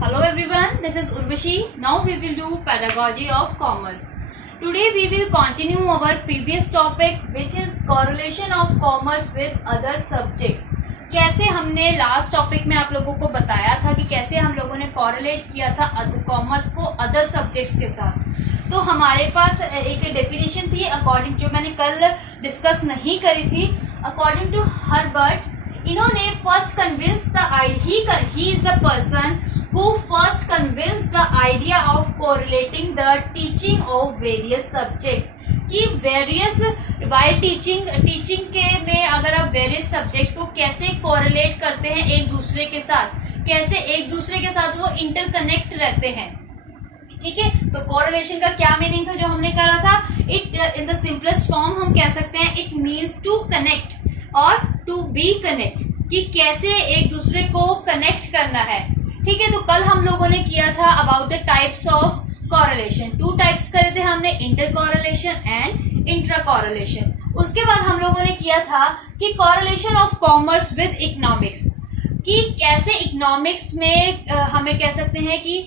Hello everyone, this is Urvashi. Now we will do pedagogy of commerce. Today we will continue our previous topic which is correlation of commerce with other subjects. कैसे हमने last topic में आप लोगों को बताया था कि कैसे हम लोगों ने कॉरेलेट किया था कॉमर्स को अदर सब्जेक्ट्स के साथ। तो हमारे पास एक डेफिनेशन थी अकॉर्डिंग, जो मैंने कल डिस्कस नहीं करी थी। अकॉर्डिंग टू हर्बर्ट, इन्होंने first convince the he is the person who first convinced the idea of correlating the teaching of various subject कि various while teaching के में अगर आप various subject को कैसे correlate करते हैं एक दूसरे के साथ, कैसे एक दूसरे के साथ वो interconnect रहते हैं। ठीक है, तो correlation का क्या मीनिंग था जो हमने करा था? It in the simplest form हम कह सकते हैं it means to connect और to be connect, कि कैसे एक दूसरे को कनेक्ट करना है। ठीक है, तो कल हम लोगों ने किया था about the types of correlation. 2 types करे थे हमने, inter correlation and intra correlation. उसके बाद हम लोगों ने किया था कि correlation of commerce with economics, कि कैसे इकोनॉमिक्स में हमें कह सकते हैं कि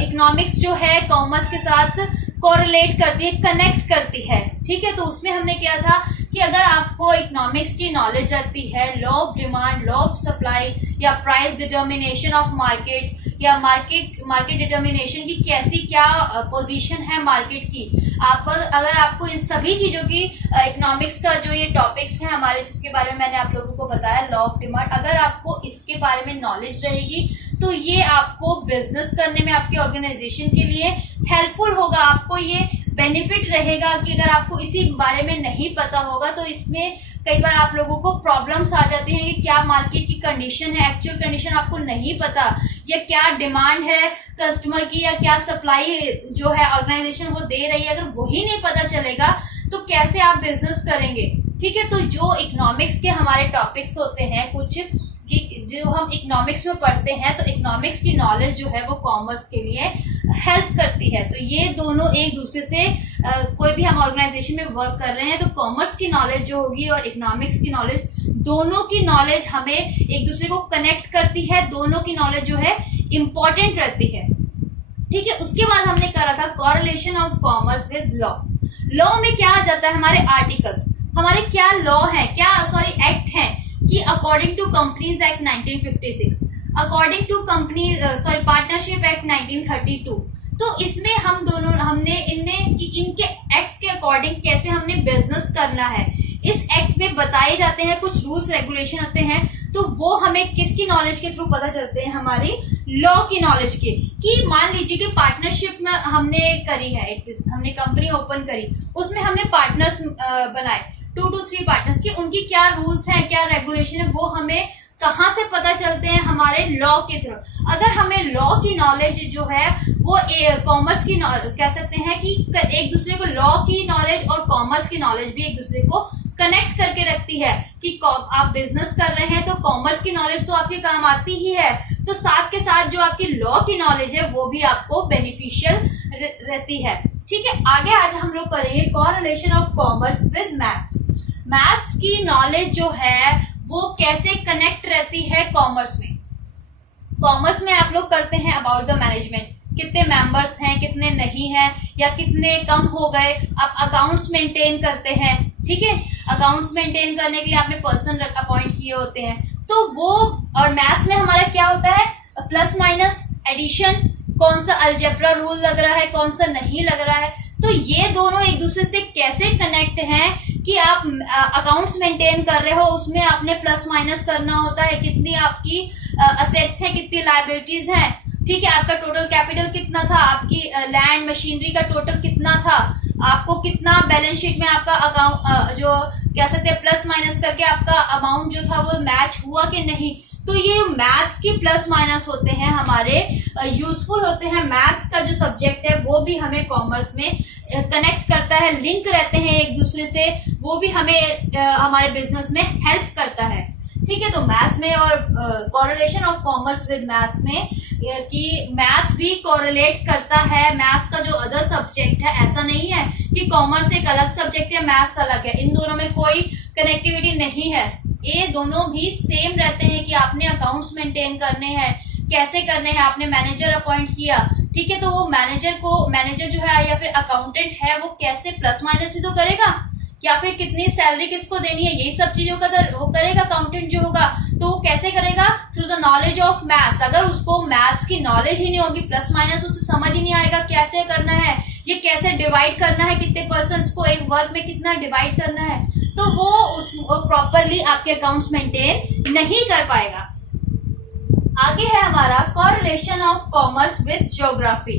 इकोनॉमिक्स जो है कॉमर्स के साथ कोरिलेट करती है, कनेक्ट करती है। ठीक है, तो उसमें हमने क्या था कि अगर आपको इकोनॉमिक्स की नॉलेज रहती है, law of demand, law of supply या प्राइस डिटर्मिनेशन ऑफ मार्केट या मार्केट डिटर्मिनेशन की कैसी क्या पोजीशन है मार्केट की, अगर आपको इन सभी चीज़ों की इकोनॉमिक्स का जो ये टॉपिक्स हैं हमारे, जिसके बारे में मैंने आप लोगों को बताया लॉ ऑफ डिमांड, अगर आपको इसके बारे में नॉलेज रहेगी तो ये आपको बिजनेस करने में, आपके ऑर्गेनाइजेशन के लिए हेल्पफुल होगा। आपको ये बेनिफिट रहेगा कि अगर आपको इसी बारे में नहीं पता होगा तो इसमें कई बार आप लोगों को प्रॉब्लम्स आ जाती हैं कि क्या मार्केट की कंडीशन है, एक्चुअल कंडीशन आपको नहीं पता, या क्या डिमांड है कस्टमर की, या क्या सप्लाई जो है ऑर्गेनाइजेशन वो दे रही है। अगर वही नहीं पता चलेगा तो कैसे आप बिजनेस करेंगे। ठीक है, तो जो इकोनॉमिक्स के हमारे टॉपिक्स होते हैं कुछ कि जो हम इकोनॉमिक्स में पढ़ते हैं, तो इकोनॉमिक्स की नॉलेज जो है वो कॉमर्स के लिए हेल्प करती है। तो ये दोनों एक दूसरे से कोई भी हम ऑर्गेनाइजेशन में वर्क कर रहे हैं तो कॉमर्स की नॉलेज जो होगी और इकोनॉमिक्स की नॉलेज, दोनों की नॉलेज हमें एक दूसरे को कनेक्ट करती है, दोनों की नॉलेज जो है इम्पॉर्टेंट रहती है। ठीक है, उसके बाद हमने करा था correlation of commerce with law. Law में क्या आ जाता है, हमारे आर्टिकल्स, हमारे क्या लॉ है, क्या एक्ट है कि according to companies act 1956, according to partnership act 1932। तो इसमें हमने इनमें कि इनके एक्ट्स के अकॉर्डिंग कैसे हमने बिजनेस करना है, इस एक्ट में बताए जाते हैं, कुछ रूल्स रेगुलेशन होते हैं। तो वो हमें किसकी नॉलेज के थ्रू पता चलते हैं, हमारी लॉ की नॉलेज के। कि मान लीजिए कि पार्टनरशिप में हमने करी है, हमने कंपनी ओपन करी, उसमें हमने पार्टनर्स बनाए 2 to 3 पार्टनर्स की, उनकी क्या रूल्स हैं, क्या रेगुलेशन है, वो हमें कहाँ से पता चलते हैं, हमारे लॉ के थ्रू। अगर हमें लॉ की नॉलेज जो है वो कॉमर्स की कह सकते हैं कि एक दूसरे को लॉ की नॉलेज और कॉमर्स की नॉलेज भी एक दूसरे को कनेक्ट करके रखती है कि आप बिजनेस कर रहे हैं तो कॉमर्स की नॉलेज तो आपके काम आती ही है, तो साथ के साथ जो आपकी लॉ की नॉलेज है वो भी आपको बेनिफिशियल रहती है। ठीक है, आगे आज हम लोग करेंगे correlation of commerce with maths. Maths की नॉलेज जो है वो कैसे कनेक्ट रहती है कॉमर्स में। कॉमर्स में आप लोग करते हैं अबाउट द मैनेजमेंट, कितने मेंबर्स हैं, कितने नहीं हैं, या कितने कम हो गए, आप अकाउंट्स मेंटेन करते हैं। ठीक है, अकाउंट्स मेंटेन करने के लिए आपने पर्सन अपॉइंट किए होते हैं, तो वो, और मैथ्स में हमारा क्या होता है, प्लस माइनस, एडिशन, कौन सा अलजेब्रा रूल लग रहा है, कौन सा नहीं लग रहा है। तो ये दोनों एक दूसरे से कैसे कनेक्ट हैं कि आप अकाउंट्स मेंटेन कर रहे हो, उसमें आपने प्लस माइनस करना होता है, कितनी आपकी असेट्स हैं, कितनी लायबिलिटीज हैं। ठीक है, आपका टोटल कैपिटल कितना था, आपकी लैंड मशीनरी का टोटल कितना था, आपको कितना बैलेंस शीट में आपका अकाउंट जो कह सकते हैं प्लस माइनस करके आपका अमाउंट जो था वो मैच हुआ कि नहीं। तो ये मैथ्स की प्लस माइनस होते हैं, हमारे यूजफुल होते हैं। मैथ्स का जो सब्जेक्ट है वो भी हमें कॉमर्स में कनेक्ट करता है, लिंक रहते हैं एक दूसरे से, वो भी हमें हमारे बिजनेस में हेल्प करता है। ठीक है, तो मैथ्स में और कॉरेलेशन ऑफ कॉमर्स विद मैथ्स में कि मैथ्स भी कोरिलेट करता है, मैथ्स का जो अदर सब्जेक्ट है, ऐसा नहीं है कि कॉमर्स एक अलग सब्जेक्ट है, मैथ्स अलग है, इन दोनों में कोई कनेक्टिविटी नहीं है। ये दोनों भी सेम रहते हैं कि आपने अकाउंट्स मेंटेन करने हैं, कैसे करने हैं, आपने मैनेजर अपॉइंट किया, ठीक है, तो वो मैनेजर जो है या फिर अकाउंटेंट है वो कैसे प्लस माइनस ही तो करेगा, या फिर कितनी सैलरी किसको देनी है, यही सब चीजों का वो करेगा अकाउंटेंट जो होगा। तो वो कैसे करेगा, through the knowledge of maths. अगर उसको मैथ्स की नॉलेज ही नहीं होगी, प्लस माइनस उसे समझ ही नहीं आएगा कैसे करना है, ये कैसे डिवाइड करना है, कितने पर्सन्स को एक वर्क में कितना डिवाइड करना है, तो वो प्रॉपरली आपके अकाउंट्स मेंटेन नहीं कर पाएगा। आगे है हमारा correlation of commerce with geography.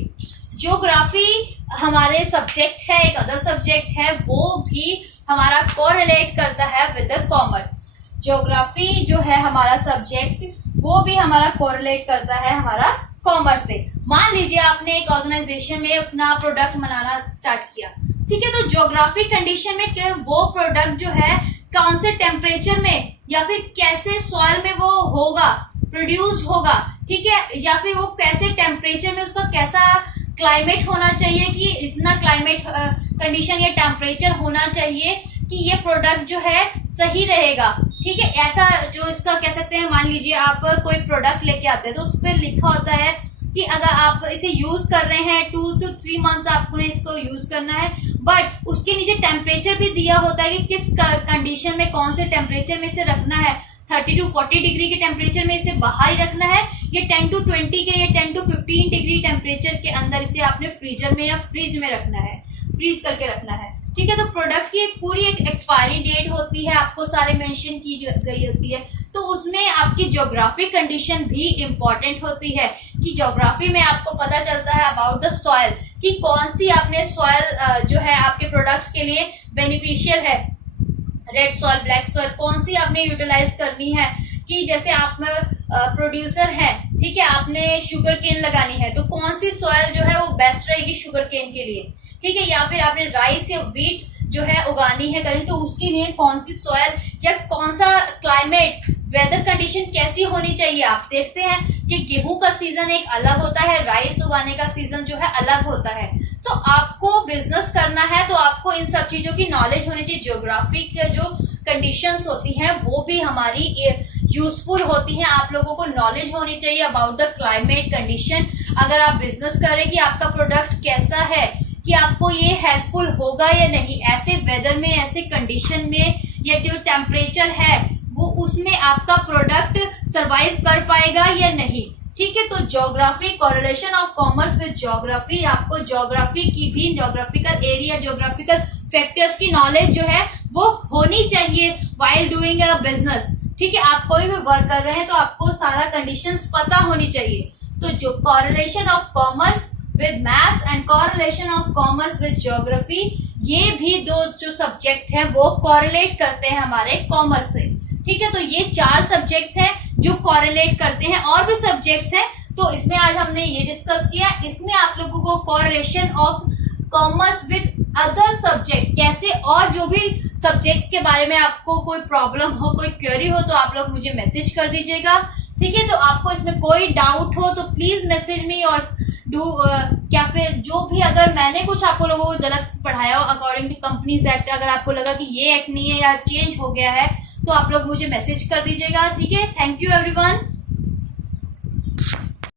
Geography हमारे सब्जेक्ट है, एक अदर सब्जेक्ट है, वो भी हमारा कोरिलेट करता है विद द कॉमर्स। ज्योग्राफी जो है हमारा सब्जेक्ट, वो भी हमारा कोरिलेट करता है हमारा कॉमर्स से। मान लीजिए आपने एक ऑर्गेनाइजेशन में अपना प्रोडक्ट बनाना स्टार्ट किया, ठीक है, तो ज्योग्राफिक कंडीशन में कि वो प्रोडक्ट जो है कौन से टेम्परेचर में या फिर कैसे सॉइल में वो होगा, प्रोड्यूस होगा, ठीक है, या फिर वो कैसे टेम्परेचर में उसका कैसा क्लाइमेट होना चाहिए कि इतना क्लाइमेट कंडीशन या टेम्परेचर होना चाहिए कि ये प्रोडक्ट जो है सही रहेगा, ठीक है। ऐसा जो इसका कह सकते हैं, मान लीजिए आप कोई प्रोडक्ट लेके आते हैं तो उस पर लिखा होता है कि अगर आप इसे यूज कर रहे हैं 2 to 3 मंथ्स आपको इसको यूज करना है, बट उसके नीचे टेम्परेचर भी दिया होता है कि किस कंडीशन में कौन से टेम्परेचर में इसे रखना है। 30 to 40 डिग्री के टेम्परेचर में इसे बाहर ही रखना है, ये 10 to 20 के या 10 to 15 डिग्री टेम्परेचर के अंदर इसे आपने फ्रीजर में या फ्रिज में रखना है, फ्रीज करके रखना है, ठीक है। तो प्रोडक्ट की एक पूरी एक एक्सपायरी डेट होती है, आपको सारे मेंशन की गई होती है, तो उसमें आपकी ज्योग्राफिक कंडीशन भी इम्पोर्टेंट होती है कि ज्योग्राफी में आपको पता चलता है अबाउट द सॉइल कि कौन सी आपने सॉइल जो है आपके प्रोडक्ट के लिए बेनिफिशियल है, रेड सॉइल, ब्लैक सॉइल, कौन सी आपने यूटिलाइज करनी है। कि जैसे आप प्रोड्यूसर हैं, ठीक है, आपने शुगर केन लगानी है तो कौन सी सॉइल जो है वो बेस्ट रहेगी शुगर केन के लिए, ठीक है, या फिर आपने राइस या व्हीट जो है उगानी है करें तो उसके लिए कौन सी सॉइल या कौन सा क्लाइमेट, वेदर कंडीशन कैसी होनी चाहिए। आप देखते हैं कि गेहूं का सीजन एक अलग होता है, राइस उगाने का सीजन जो है अलग होता है। तो आपको बिजनेस करना है तो आपको इन सब चीजों की नॉलेज होनी चाहिए। ज्योग्राफिक जो कंडीशंस होती हैं वो भी हमारी यूजफुल होती हैं, आप लोगों को नॉलेज होनी चाहिए अबाउट द क्लाइमेट कंडीशन। अगर आप बिजनेस करें कि आपका प्रोडक्ट कैसा है, कि आपको ये हेल्पफुल होगा या नहीं, ऐसे वेदर में, ऐसे कंडीशन में, या जो टेम्परेचर है वो उसमें आपका प्रोडक्ट सरवाइव कर पाएगा या नहीं, ठीक है। तो geography, correlation of commerce with geography, आपको ज्योग्राफी की भी, ज्योग्राफिकल एरिया, ज्योग्राफिकल फैक्टर्स की नॉलेज जो है वो होनी चाहिए व्हाइल डूइंग अ बिजनेस, ठीक है। आप कोई भी वर्क कर रहे हैं तो आपको सारा कंडीशंस पता होनी चाहिए। तो जो correlation of commerce with maths and correlation of commerce with geography, ये भी दो जो सब्जेक्ट हैं वो कोरिलेट करते हैं हमारे कॉमर्स से, ठीक है। तो ये 4 सब्जेक्ट्स हैं जो कोरिलेट करते हैं, और भी सब्जेक्ट्स हैं, तो इसमें आज हमने ये डिस्कस किया। इसमें आप लोगों को correlation of commerce with other subjects कैसे, और जो भी सब्जेक्ट्स के बारे में आपको कोई प्रॉब्लम हो, कोई क्वेरी हो तो आप लोग मुझे मैसेज कर दीजिएगा, ठीक है। तो आपको इसमें कोई डाउट हो तो प्लीज मैसेज मी, और क्या फिर जो भी अगर मैंने कुछ आपको लोगों को गलत पढ़ाया हो अकॉर्डिंग टू कंपनीज एक्ट, अगर आपको लगा कि ये एक्ट नहीं है या चेंज हो गया है तो आप लोग मुझे मैसेज कर दीजिएगा, ठीक है। Thank you everyone.